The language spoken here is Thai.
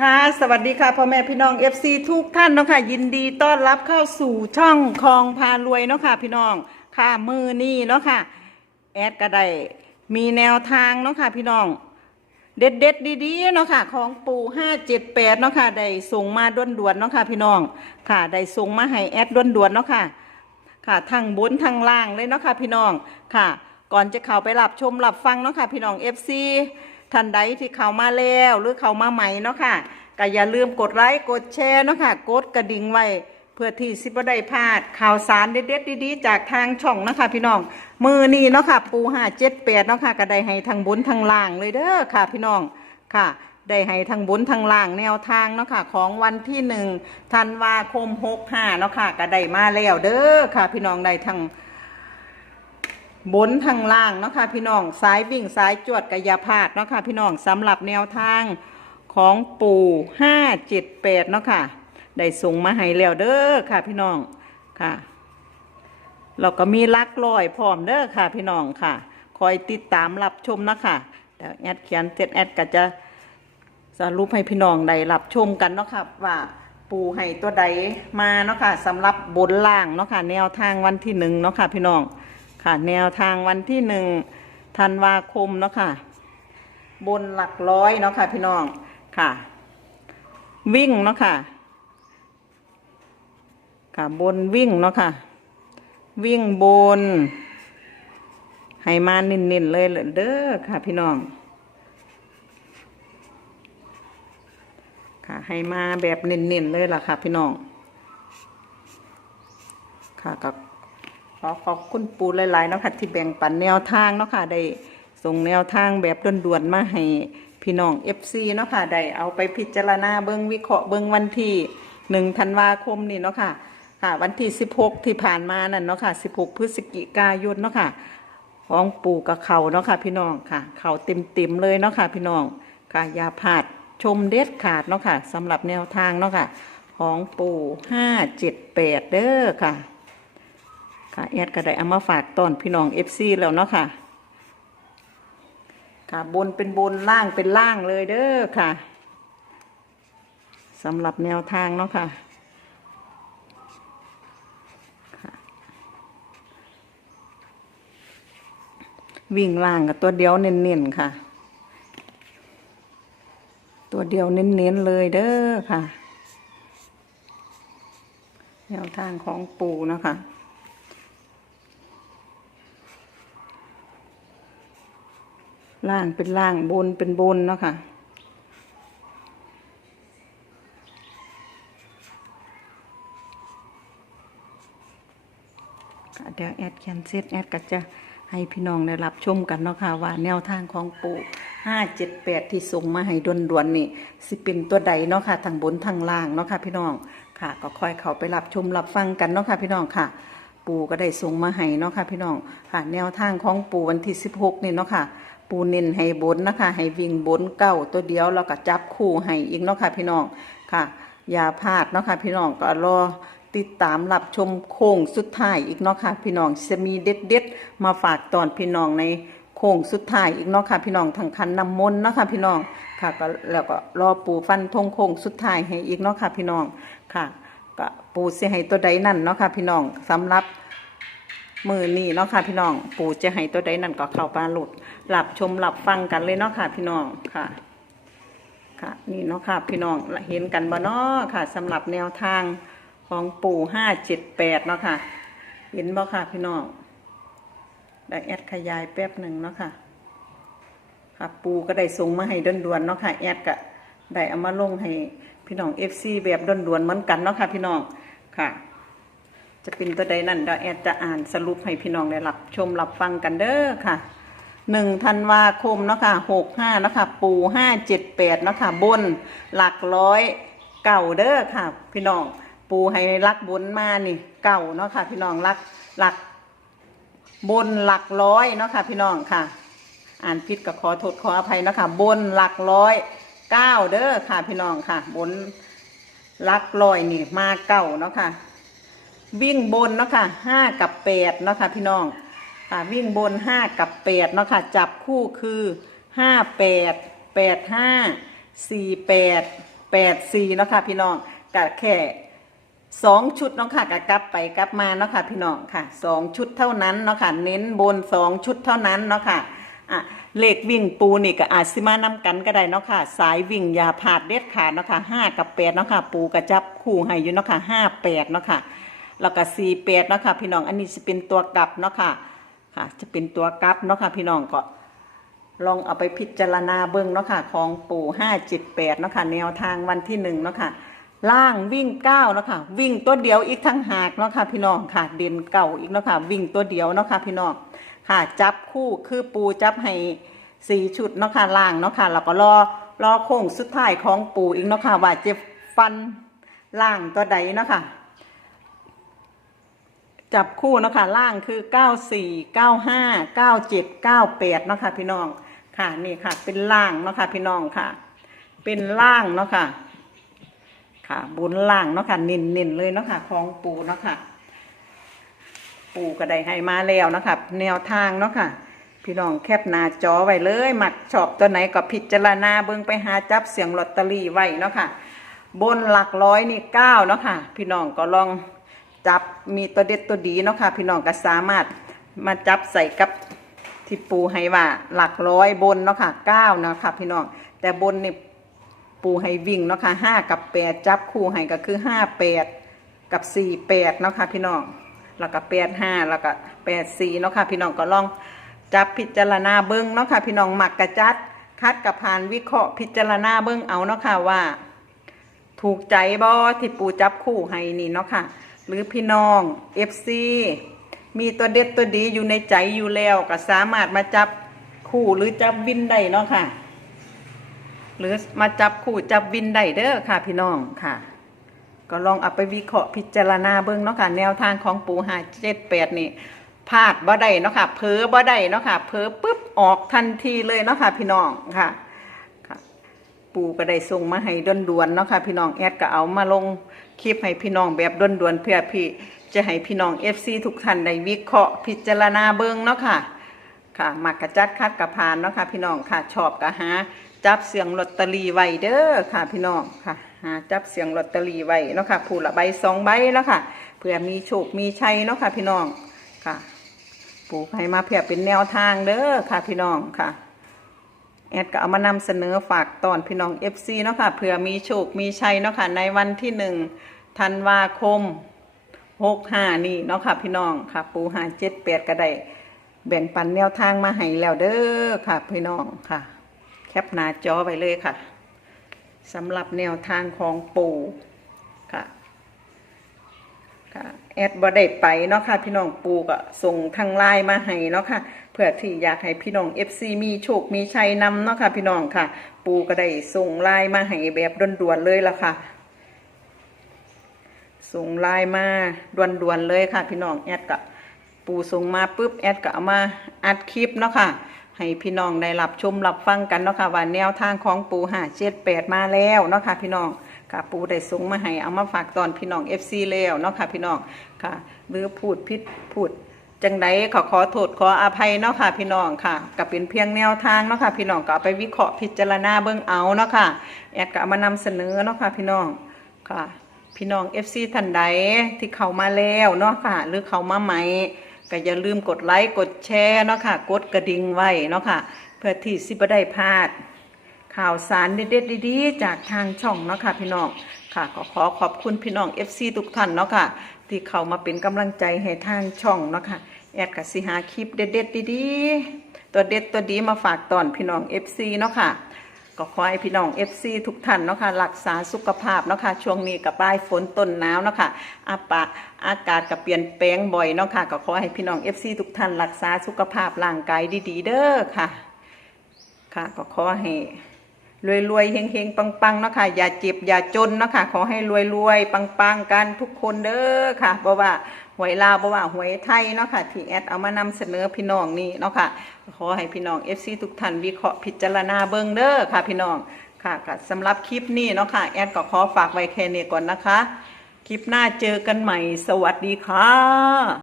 ค่ะสวัสดีค่ะพ่อแม่พี่น้อง FC ทุกท่านเนาะค่ะยินดีต้อนรับเข้าสู่ช่องคลองพารวยเนาะค่ะพี่น้องค่ะมือนี่เนาะค่ะแอดก็ได้มีแนวทางเนาะค่ะพี่น้อง เด็ดเด็ดดีๆเนาะค่ะของปู่ห้าเจ็ดแปดเนาะค่ะได้ส่งมาด่วนๆเนาะค่ะพี่น้องค่ะได้ส่งมาให้แอดด่วนๆเนาะค่ะค่ะทั้งบนทั้งล่างเลยเนาะค่ะพี่น้องค่ะ ก่อนจะเข้าไปรับชมรับฟังเนาะค่ะพี่น้อง FC ท่านใดที่เข้ามาแล้วหรือเข้ามาใหม่เนาะค่ะก็อย่าลืมกดไลค์กดแชร์เนาะค่ะกดกระดิ่งไว้เพื่อที่สิบได้พลาดข่าวสารเด็ดๆดีๆจากทางช่องนะคะพี่น้องมือนี้เนาะค่ะ ปูห้าเจ็ดแปดเนาะค่ะก็ได้ให้ทางบนทางล่างเลยเด้อค่ะ พี่น้องค่ะ ได้ให้ทางบนทางล่างแนวทางเนาะค่ะ ของวันที่หนึ่งธันวาคมหกห้าเนาะค่ะก็ได้มาแล้วเด้อค่ะ พี่น้องได้ทาง บนทางล่างเนาะค่ะพี่น้องสายวิ่งสายจวดกายภาพเนาะค่ะพี่น้องสำหรับแนวทางของปู่ห้าเจ็ดแปดเนาะค่ะได้ส่งมาให้แล้วเด้อค่ะพี่น้องค่ะเราก็มีลักลอยพร้อมเด้อค่ะพี่น้องค่ะ คอยติดตามรับชมนะค่ะเดี๋ยวแอดเขียนเจ็ดแอดก็จะสรุปให้พี่น้องได้รับชมกันเนาะค่ะว่าปูให้ตัวใดมาเนาะค่ะสำหรับบนล่างเนาะค่ะแนวทางวันที่หนึ่งเนาะค่ะพี่น้อง ค่ะ แนวทางวันที่หนึ่งธันวาคมเนาะค่ะ บนหลักร้อยเนาะค่ะ พี่น้องค่ะ วิ่งเนาะค่ะ ค่ะบนวิ่งเนาะค่ะ วิ่งบน ให้มาเน้นๆเลยเด้อค่ะ พี่น้องค่ะ ให้มาแบบเน้นๆเลยล่ะค่ะ พี่น้องค่ะก็ข อขอบคุณปูหลายๆเนาะค่ะที่แบ่งปันแนวทางเนาะค่ะได้ส่งแนวทางแบบด่วนๆมาให้พี่น้อง FC เนาะค่ะได้เอาไปพิจารณาเบิ้งวิเคราะห์เบิ้งวันที่หนึ่งธันวาคมนี่เนาะค่ะค่ะ วันที่16ที่ผ่านมานั่นเนาะค่ะ16พฤศจิกายนเนาะค่ะของปู่กับเขาเนาะค่ะ พี่น้องค่ะ เขาเต็มๆเลยเนาะค่ะ พี่น้องค่ะอย่าพลาดชมเด็ดขาดเนาะค่ะสำหรับแนวทางเนาะค่ะ ของปู่578เด้อค่ะ ค่ะแอดก็ได้เอามาฝากตอนพี่น้อง FC แล้วเนาะค่ะ ค่ะบนเป็นบนล่างเป็นล่างเลยเด้อค่ะสำหรับแนวทางเนาะค่ะวิ่งล่างกับตัวเดียวเน้นๆค่ะ ตัวเดียวเน้นๆเลยเด้อค่ะ แนวทางของปูเนาะคะ ล่างเป็นล่างบนเป็นบนเนาะค่ะค่ะ เดี๋ยวแอดแคนเซตแอดก็จะให้พี่น้องได้รับชมกันเนาะค่ะว่าแนวทางของปู่ห้าเจ็ดแปดที่ส่งมาให้ด่วนๆนี่ สิเป็นตัวใดเนาะค่ะทางบนทางล่างเนาะค่ะพี่น้องค่ะ ก็ค่อยเขาไปรับชมรับฟังกันเนาะค่ะพี่น้องค่ะ ปู่ก็ได้ส่งมาให้เนาะค่ะพี่น้องค่ะ แนวทางของปู่วันที่สิบหกนี่เนาะค่ะ ปูเน้นให้บนนะคะให้วิ่งบนเก้าตัวเดียวแล้วก็จับคู่ให้อีกเนาะค่ะพี่น้องค่ะ อย่าพลาดเนาะค่ะพี่น้องก็รอติดตามรับชมโค้งสุดท้ายอีกเนาะค่ะพี่น้องจะมีเด็ดเด็ดๆมาฝากตอนพี่น้องในโค้งสุดท้ายอีกเนาะค่ะพี่น้องทางคันน้ำมนต์เนาะค่ะพี่น้องค่ะก็แล้วก็รอปูฟันธงโค้งสุดท้ายให้อีกเนาะค่ะพี่น้องค่ะก็ปูเสิให้ตัวใดนั่นเนาะค่ะพี่น้องสำหรับ มือนี่เนาะค่ะพี่น้อง ปู่จะให้ตัวใดนั่นก็เข้ามาหลุดหลับชมหลับฟังกันเลยเนาะค่ะพี่น้องค่ะค่ะนี่เนาะค่ะพี่น้องเห็นกันบ่เนาะค่ะสำหรับแนวทางของปู่ห้าเจ็ดแปดเนาะค่ะ เห็นบ่ค่ะพี่น้องได้แอดขยายแป๊บหนึ่งเนาะค่ะ ค่ะปู่ก็ได้ส่งมาให้ด่วนๆเนาะค่ะแอดก็ได้เอามาลงให้พี่น้องเอฟซีแบบด่วนๆเหมือนกันเนาะค่ะพี่น้องค่ะ จะเป็นตัวใดนั่นเดี๋ยวแอดจะอ่านสรุปให้พี่น้องได้รับชมรับฟังกันเด้อค่ะหนึ่งธันวาคมเนาะค่ะหกห้าเนาะค่ะปูห้าเจ็ดแปดเนาะค่ะบนหลักร้อยเก่าเด้อค่ะ พี่น้อง ปูให้รักบนมานี่เก่าเนาะค่ะ พี่น้องรักหลักบนหลักร้อยเนาะค่ะ พี่น้องค่ะ อ่านผิดก็ขอโทษขออภัยเนาะค่ะบนหลักร้อยเก้าเด้อค่ะ พี่น้องค่ะ บนหลักร้อยนี่มาเก่าเนาะค่ะ วิ่งบนเนาะค่ะห้ากับแปดเนาะค่ะพี่น้องค่ะวิ่งบนห้ากับแปดเนาะค่ะจับคู่คือห้าแปดแปดห้าสี่แปดแปดสี่เนาะค่ะพี่น้องกะแค่สองชุดเนาะค่ะกะกลับไปกลับมาเนาะค่ะพี่น้องค่ะสองชุดเท่านั้นเนาะค่ะเน้นบนสองชุดเท่านั้นเนาะค่ะอะเลขวิ่งปูนี่ก็อาจสิมานำกันก็ได้เนาะค่ะ สายวิ่งอยาผาดเด็ดขาดเนาะค่ะห้ากับแปดเนาะค่ะ ปูกระจับคู่ให้อยู่เนาะค่ะห้าแปดเนาะค่ะ แล้วก็สี่แปดเนาะค่ะพี่น้องอันนี้จะเป็นตัวกลับเนาะค่ะค่ะ จะเป็นตัวกลับเนาะค่ะพี่น้องก็ลองเอาไปพิจารณาเบิ้งเนาะค่ะของปู่ห้าจิตแปดเนาะค่ะแนวทางวันที่หนึ่งเนาะค่ะล่างวิ่งเก้าเนาะค่ะวิ่งตัวเดียวอีกทั้งหากเนาะค่ะพี่น้องค่ะเด่นเก่าอีกเนาะค่ะวิ่งตัวเดียวเนาะค่ะพี่น้องค่ะจับคู่คือปูจับให้สี่ชุดเนาะค่ะล่างเนาะค่ะแล้วก็รอรอโค้งสุดท้ายของปูอีกเนาะค่ะว่าจะฟันล่างตัวใดเนาะค่ะ จับคู่เนาะคะล่างคือ 94 95 97 98เนาะค่ะพี่น้องค่ะนี่ค่ะ เป็นล่างเนาะค่ะพี่น้องค่ะ เป็นล่างเนาะค่ะ ค่ะบนล่างเนาะค่ะเน้นๆเลยเนาะค่ะของปูเนาะค่ะ ปูก็ได้ให้มาแล้วเนาะค่ะแนวทางเนาะค่ะ พี่น้องแคปหน้าจอไว้เลยหมักชอบตัวไหนก็พิจารณาเบิ่งไปหาจับเสียงลอตเตอรี่ไว้เนาะค่ะ บนหลักร้อยนี่เก้าเนาะค่ะ พี่น้องก็ลอง จับมีตัวเด็ดตัวดีเนาะค่ะ พี่น้องก็สามารถมาจับใส่กับที่ปูให้ว่าหลักร้อยบนเนาะค่ะเก้าเนาะค่ะ พี่น้องแต่บนนี่ปูให้วิ่งเนาะค่ะห้ากับแปดจับคู่ให้ก็คือห้าแปดกับสี่แปดเนาะค่ะ พี่น้องแล้วก็แปดห้าแล้วก็แปดสี่เนาะค่ะ พี่น้องก็ลองจับพิจารณาเบิ้งเนาะค่ะ พี่น้องหมักกระจัด คัดกับผ่านวิเคราะห์พิจารณาเบิ้งเอาเนาะค่ะว่า ถูกใจบอที่ปูจับคู่ให้นี่เนาะค่ะ หรือพี่น้อง FC มีตัวเด็ดตัวดีอยู่ในใจอยู่แล้วก็สามารถมาจับคู่หรือจับวินได้เนาะค่ะ หรือมาจับคู่จับวินได้เด้อค่ะ พี่น้องค่ะ ก็ลองเอาไปวิเคราะห์พิจารณาเบิ่งเนาะค่ะ แนวทางของปูหาเจ็ดแปดนี่พลาดบ่ได้เนาะค่ะเผลอบ่ได้เนาะค่ะเผลอปุ๊บออกทันทีเลยเนาะค่ะ พี่น้องค่ะ ปูก็ได้ส่งมาให้ด่วนๆเนาะค่ะพี่น้องแอดก็เอามาลงคลิปให้พี่น้องแบบด่วนๆเพื่อพี่จะให้พี่น้อง FC ทุกท่านได้วิเคราะห์พิจารณาเบิ่งเนาะค่ะค่ะมักกระจัดคัดกระพานเนาะค่ะพี่น้องค่ะชอบกะหาจับเสียงลอตเตอรี่ไว้เด้อค่ะพี่น้องค่ะหาจับเสียงลอตเตอรี่ไว้เนาะค่ะผู้ละใบสองใบแล้วค่ะเพื่อมีโชคมีชัยเนาะค่ะพี่น้องค่ะ ปูให้มาเพื่อเป็นแนวทางเด้อค่ะพี่น้องค่ะ แอดก็เอามานำเสนอฝากตอนพี่น้อง FC เนาะค่ะเผื่อมีโชคมีชัยเนาะค่ะในวันที่หนึ่งธันวาคมหกห้านี่เนาะค่ะพี่น้องค่ะ ปูหาเจ็ดแปดก็ได้แบ่งปันแนวทางมาให้แล้วเด้อค่ะ พี่น้องค่ะ แคปหน้าจอไว้เลยค่ะสำหรับแนวทางของปูค่ะค่ะแอดบ่ได้ไปเนาะค่ะ พี่น้องปูก็ส่งทางไลน์มาให้เนาะค่ะ เพื่อที่อยากให้พี่น้อง FC มีโชคมีชัยนำเนาะค่ะ พี่น้องค่ะ ปูก็ได้ส่งไลน์มาให้แบบด่วนๆเลยละค่ะ ส่งไลน์มาด่วนๆเลยค่ะ พี่น้องแอดก็ปูส่งมาปุ๊บแอดก็เอามาอัดคลิปเนาะค่ะให้พี่น้องได้รับชมรับฟังกันเนาะค่ะว่าแนวทางของปูหาเจ็ดแปดมาแล้วเนาะค่ะพี่น้องค่ะปูได้ส่งมาให้เอามาฝากตอนพี่น้อง FC แล้วเนาะค่ะพี่น้องค่ะหรือพูดพิษพูด จังไดขอขอโทษขออภัยเนาะค่ะ พี่น้องค่ะก็เป็นเพียงแนวทางเนาะค่ะ พี่น้องก็เอาไปวิเคราะห์พิจารณาเบิ่งเอาเนาะค่ะแอดก็เอามานำเสนอเนาะค่ะ พี่น้องค่ะ พี่น้อง FC ท่านใดที่เข้ามาแล้วเนาะค่ะ หรือเข้ามาใหม่ก็อย่าลืมกดไลค์กดแชร์เนาะค่ะ กดกระดิ่งไว้เนาะค่ะ เพื่อที่สิบ่ได้พลาด ข่าวสารเด็ดๆดีๆจากทางช่องเนาะค่ะ พี่น้องค่ะก็ขอขอบคุณพี่น้อง FC ทุกท่านเนาะค่ะ ที่เข้ามาเป็นกำลังใจให้ทางช่องเนาะค่ะ แอดกับสิหาคลิปเด็ดๆดีๆ ตัวเด็ดตัวดีมาฝากตอนพี่น้อง FC เนาะค่ะ ก็ขอให้พี่น้อง FC ทุกท่านเนาะค่ะรักษาสุขภาพเนาะค่ะช่วงนี้กับปลายฝนต้นหนาวเนาะค่ะอาปะอากาศกับเปลี่ยนแปลงบ่อยเนาะค่ะก็ขอให้พี่น้อง FC ทุกท่านรักษาสุขภาพร่างกายดีๆ เด้อค่ะ ค่ะก็ขอให้ รวยๆเฮงๆปังๆเนาะค่ะ อย่าเจ็บอย่าจนเนาะค่ะ ขอให้รวยๆปังๆกันทุกคนเด้อค่ะเพราะว่าหวยลาวเพราะว่าหวยไทยเนาะค่ะ ที่แอดเอามานำเสนอพี่น้องนี่เนาะค่ะ ขอให้พี่น้อง FC ทุกท่านวิเคราะห์พิจารณาเบิ่งเด้อค่ะ พี่น้องค่ะค่ะสำหรับคลิปนี้เนาะค่ะ แอดก็ขอฝากไว้แค่นี้ก่อนนะคะ คลิปหน้าเจอกันใหม่ สวัสดีค่ะ